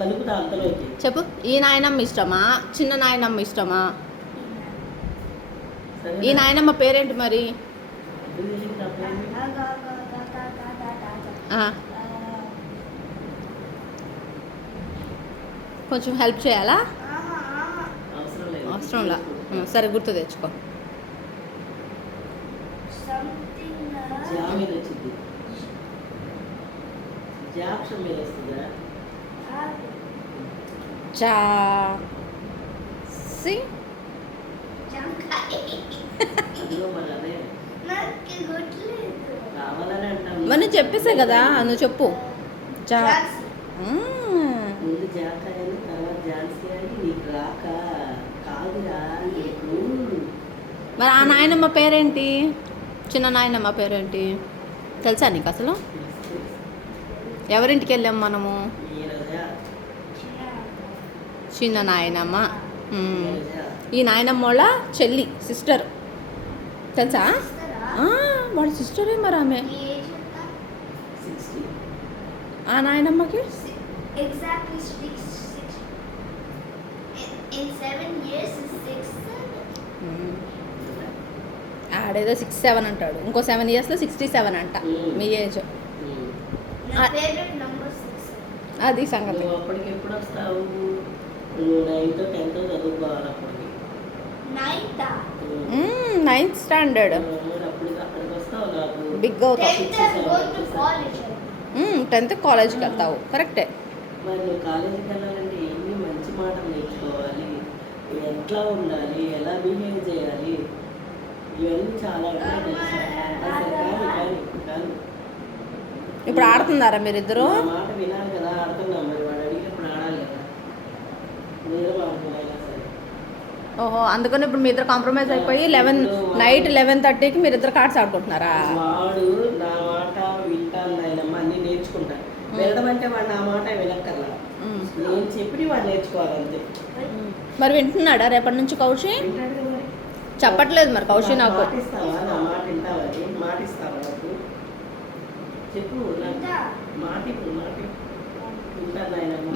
కలుపుతా అంతలోకి. చెప్పు. ఈ నాయనమ్మ ఇష్టమా, చిన్న నాయనమ్మ ఇష్టమా? ఈ నాయనమ్మ పేరేంటి మరి? కొంచెం హెల్ప్ చేయాలా? అవసరంలా. సరే, గుర్తు తెచ్చుకో. చా సి మరి చెప్పేసే కదా, నువ్వు చెప్పు. చా ముందు జాకాయని తర్వాత ఝాన్సీ అని నీకు రాక కాదురా నీకు. మరి ఆ నాయనమ్మ పేరేంటి? చిన్న నాయనమ్మ పేరేంటి తెలుసా నీకు అసలు? ఎవరింటికి వెళ్ళాం మనము? చిన్న నాయనమ్మ. ఈ నాయనమ్మ వాళ్ళ చెల్లి, సిస్టర్. తెలుసా? వాళ్ళ సిస్టరే మరి ఆమె. ఆ నాయనమ్మకి ఆడేదో 67 అంటాడు, ఇంకో 7 ఇయర్స్లో 67 అంట మీ ఏజ్. అది సంగతి. అప్పటికి ఎప్పుడు వస్తావు? నువ్వు 9th 10th చదువుకోవాలి అప్పటికి. 9th standard. అక్కడికి వస్తావు నాకు బిగ్ అవుతావు. 10th కాలేజ్కి వెళ్తావు. కరెక్టే. మరి నువ్వు కాలేజీకి వెళ్ళాలంటే ఎన్ని మంచి మాటలు నేర్చుకోవాలి, ఎట్లా ఉండాలి, ఎలా బిహేవ్ చేయాలి, ఇవన్నీ చాలా ఇప్పుడు ఆడుతున్నారా మీరిద్దరు? మాట వినాలి కదా, ఆడుతున్నాం. మరి వాడు అడిగినప్పుడు ఆడాలి కదా. నేను ఆడుతున్నాయినా సరే. ఓహో, అందుకని ఇప్పుడు మీ ఇద్దరు కాంప్రమైజ్ అయిపోయి నైట్ 11:30కి మీరు ఇద్దరు కార్డ్స్ ఆడుకుంటున్నారా? వాడు నా మాట వింటాను నాయనమ్మ, అన్నీ నేర్చుకుంటాను. వెళ్ళడం అంటే వాడు నా మాట వినక్కర్లా, నేను చెప్పి వాడు నేర్చుకోవాలి అంతే. మరి వింటున్నాడా రేపటి నుంచి కౌశి? చెప్పట్లేదు మరి కౌశి నాకు. మాటిస్తావా? నా మాట వింటావని మాటిస్తావా నాకు? చెప్పు.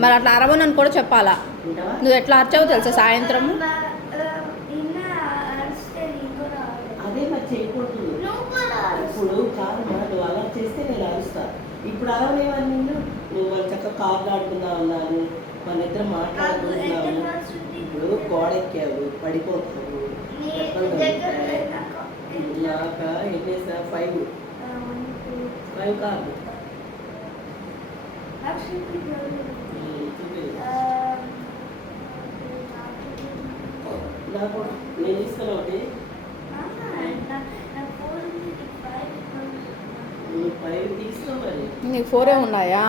మరి అట్లా అరవనని కూడా చెప్పాలా? నువ్వు ఎట్లా అరిచావో తెలుసా సాయంత్రం? అదే మరి చేయకూడదు. ఇప్పుడు కాదు, నువ్వు అలా చేస్తే నేను అరుస్తా. ఇప్పుడు అరవలేవని నువ్వు మన చక్కగా కార్లు ఆడుకుందాం అన్నాను, మన ఇద్దరు మాట్లాడుకుంటున్నాము. ఇప్పుడు గోడెక్కావు, పడిపోతావు. నాక ఎన్నేసా 5 కార్లు. నాకు నేను ఇస్తాను ఒకటి. 5 తీసుకో మరి. నీకు 4 ఉన్నాయా?